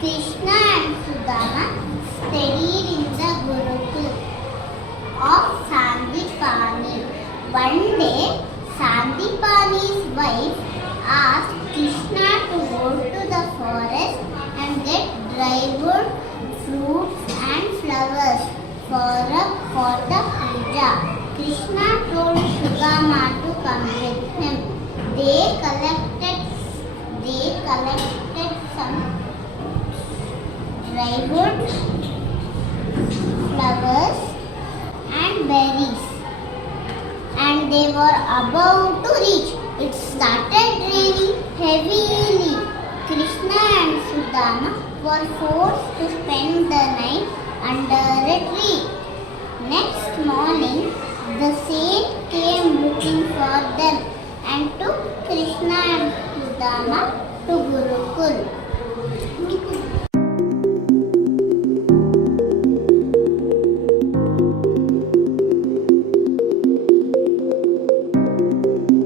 Krishna and Sudhama studied in the Gurukul of Sandipani. One day, Sandipani's wife asked Krishna to go to the forest and get dry wood, fruits and flowers for the puja. Krishna told Sudhama to come with him. They collected some dry wood, flowers and berries, and they were about to reach. It started raining heavily. Krishna and Sudhama were forced to spend the night under a tree. Next morning, the saint came looking for them and took Krishna and Sudhama to Gurukul.